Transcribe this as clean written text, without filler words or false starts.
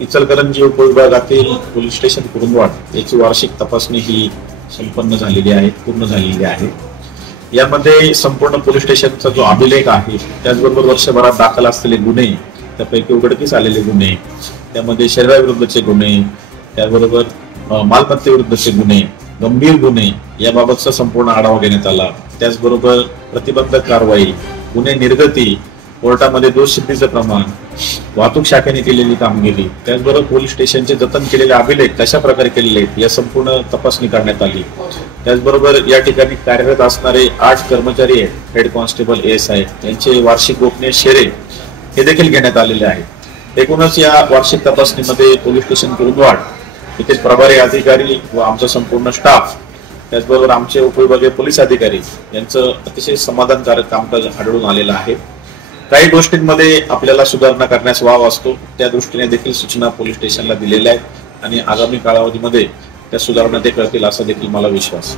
Ichalkaranji उपविभागातील police station Kurundwad याची वार्षिक तपासणी ही संपन्न झालेली आहे, पूर्ण झालेली आहे। यामध्ये संपूर्ण पोलीस स्टेशनचा जो अभिलेख आहे, त्याचबरोबर वर्षभरात दाखल असलेले गुन्हे, त्यापैकी उघडकीस आलेले गुन्हे, त्यामध्ये शरीराविरुद्धचे गुन्हे, त्याचबरोबर मालमत्तेविरुद्धचे गुन्हे, गंभीर गुन्हे याबाबतचा संपूर्ण आढावा घेण्यात आला। त्याचबरोबर प्रतिबंधक कारवाई, गुन्हे निर्गती, कोर्टामध्ये दोष सिद्धीचे प्रमाण, वाहतूक शाखेने केलेली कामगिरी, त्याचबरोबर पोलीस स्टेशनचे जतन केलेले अभिलेख कशा प्रकारे केलेले या संपूर्ण तपासणी करण्यात आली। त्याचबरोबर या ठिकाणी कार्यरत असणारे 8 कर्मचारी आहेत, हेड कॉन्स्टेबल ASI यांचे वार्षिक गोपनीय शेरे हे देखील घेण्यात आलेले आहेत। एकूणच या वार्षिक तपासणीमध्ये पोलीस स्टेशन कुरुंदवाड येथे प्रभारी अधिकारी व आमचा संपूर्ण स्टाफ, त्याचबरोबर आमचे उपविभागीय पोलीस अधिकारी यांचं अतिशय समाधानकारक कामकाज आढळून आलेलं आहे। काही गोष्टींमध्ये आपल्याला सुधारणा करण्यास वाव असतो, त्या दृष्टीने देखील सूचना पोलीस स्टेशनला दिलेल्या आहेत आणि आगामी कालावधीमध्ये त्या सुधारणा ते करतील असा देखील मला विश्वास।